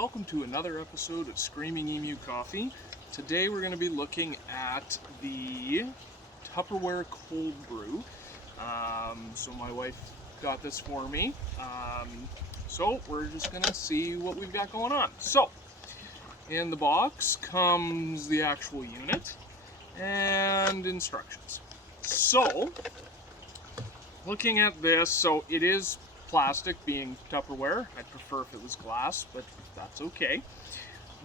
welcome to another episode of Screaming Emu Coffee. Today we're going to be looking at the Tupperware Cold Brew. So my wife got this for me. So we're just going to see what we've got going on. So in the box comes the actual unit and instructions. So looking at this, so it is plastic, being Tupperware. I'd prefer if it was glass, but that's okay.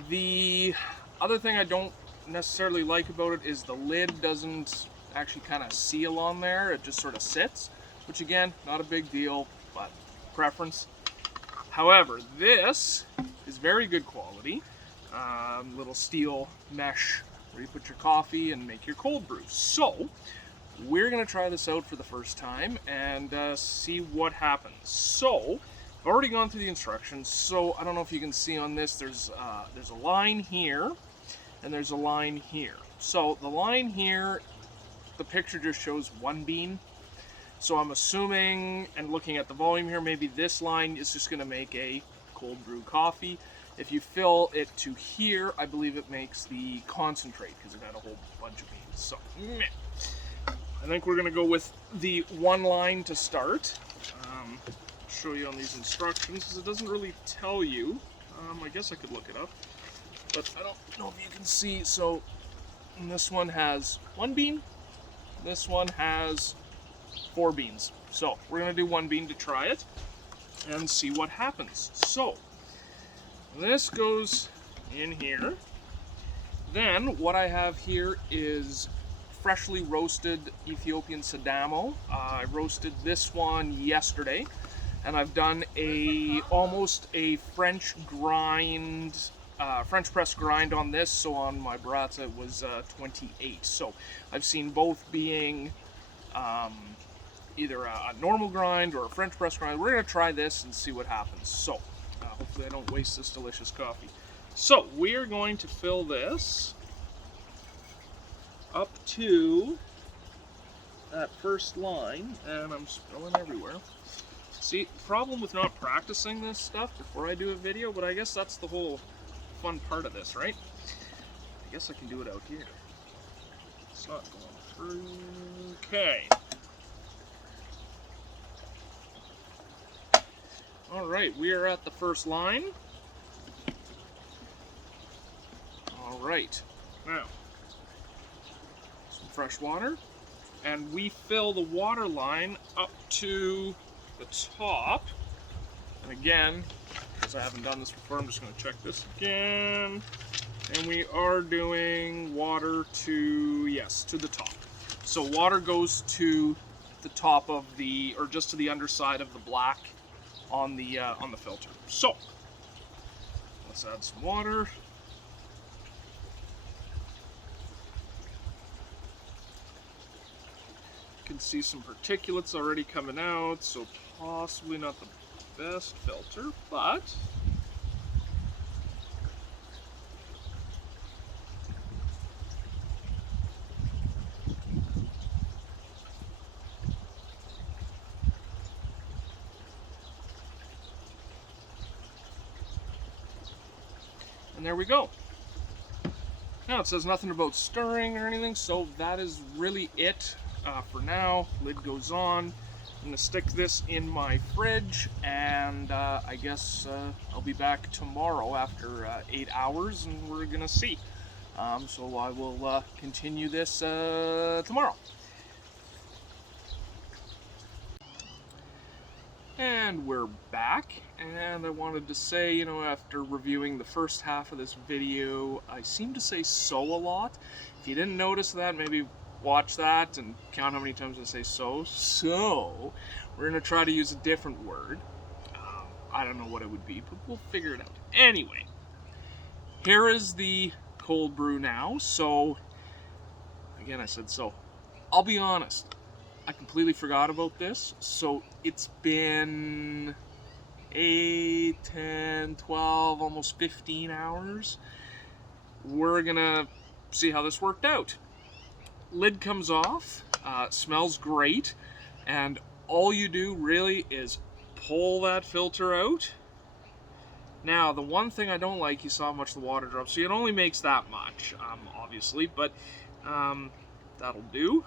The other thing I don't necessarily like about it is the lid doesn't actually kind of seal on there. It just sort of sits, which again, not a big deal, but preference. However, this is very good quality. Little steel mesh where you put your coffee and make your cold brew. So we're going to try this out for the first time and see what happens. So I've already gone through the instructions, so I don't know if you can see on this, there's a line here and there's a line here. So the line here, the picture just shows one bean. So I'm assuming, and looking at the volume here, maybe this line is just going to make a cold brew coffee. If you fill it to here, I believe it makes the concentrate because it had a whole bunch of beans. So I think we're going to go with the one line to start. I'll show you on these instructions because it doesn't really tell you. I guess I could look it up, but I don't know if you can see. So this one has one bean, this one has 4 beans. So we're going to do one bean to try it and see what happens. So this goes in here. Then what I have here is freshly roasted Ethiopian Sidamo. I roasted this one yesterday, and I've done almost a French press grind on this. So on my burrata it was 28. So I've seen both being either a normal grind or a French press grind. We're going to try this and see what happens. So hopefully I don't waste this delicious coffee. So we are going to fill this up to that first line, and I'm spilling everywhere. See, the problem with not practicing this stuff before I do a video, but I guess that's the whole fun part of this, right? I guess I can do it out here. It's not going through. Okay. Alright, we are at the first line. Alright, now fresh water, and we fill the water line up to the top. And again, because I haven't done this before, I'm just going to check this again. And we are doing water to, yes, to the top. So water goes to the top of the, or just to the underside of the black on the filter. So let's add some water. Can see some particulates already coming out, so possibly not the best filter, but and there we go. Now it says nothing about stirring or anything, so that is really it. For now, lid goes on. I'm going to stick this in my fridge, and I guess I'll be back tomorrow after 8 hours, and we're going to see. So I will continue this tomorrow. And we're back, and I wanted to say, you know, after reviewing the first half of this video, I seem to say "so" a lot. If you didn't notice that, maybe watch that and count how many times I say "so." So we're going to try to use a different word. I don't know what it would be, but we'll figure it out. Anyway, here is the cold brew now. So again, I said so. I'll be honest, I completely forgot about this. So it's been 8, 10, 12, almost 15 hours. We're going to see how this worked out. Lid comes off, smells great, and all you do really is pull that filter out Now, the one thing I don't like, you saw how much the water drops. So it only makes that much, obviously, but that'll do.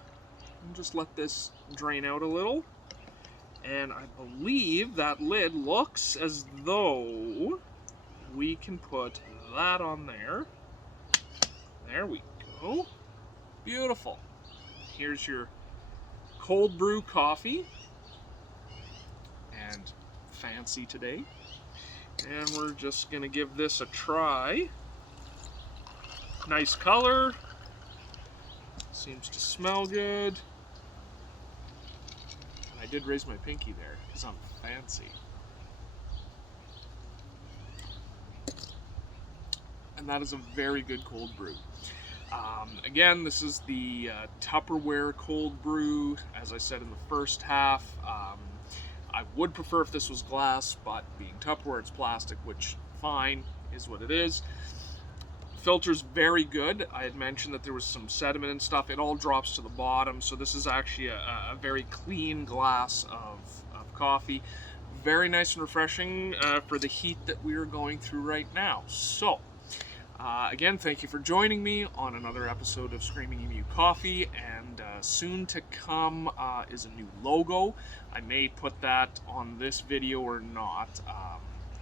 And just let this drain out a little. And I believe that lid looks as though we can put that on there. There we go. Beautiful. Here's your cold brew coffee. And fancy today. And we're just going to give this a try. Nice color. Seems to smell good. I did raise my pinky there because I'm fancy. And that is a very good cold brew. Again, this is the Tupperware Cold Brew. As I said in the first half, I would prefer if this was glass, but being Tupperware, it's plastic, which fine, is what it is. Filter's very good. I had mentioned that there was some sediment and stuff. It all drops to the bottom, so this is actually a very clean glass of coffee. Very nice and refreshing for the heat that we are going through right now. So, again, thank you for joining me on another episode of Screaming Emu Coffee, and soon to come is a new logo. I may put that on this video or not.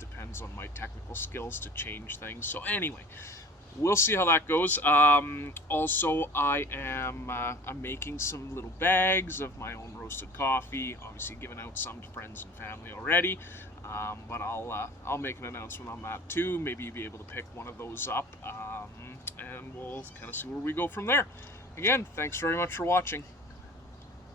Depends on my technical skills to change things. So anyway, we'll see how that goes. Also, I'm making some little bags of my own roasted coffee. Obviously, given out some to friends and family already. But I'll make an announcement on that too. Maybe you'll be able to pick one of those up, and we'll kind of see where we go from there. Again, thanks very much for watching.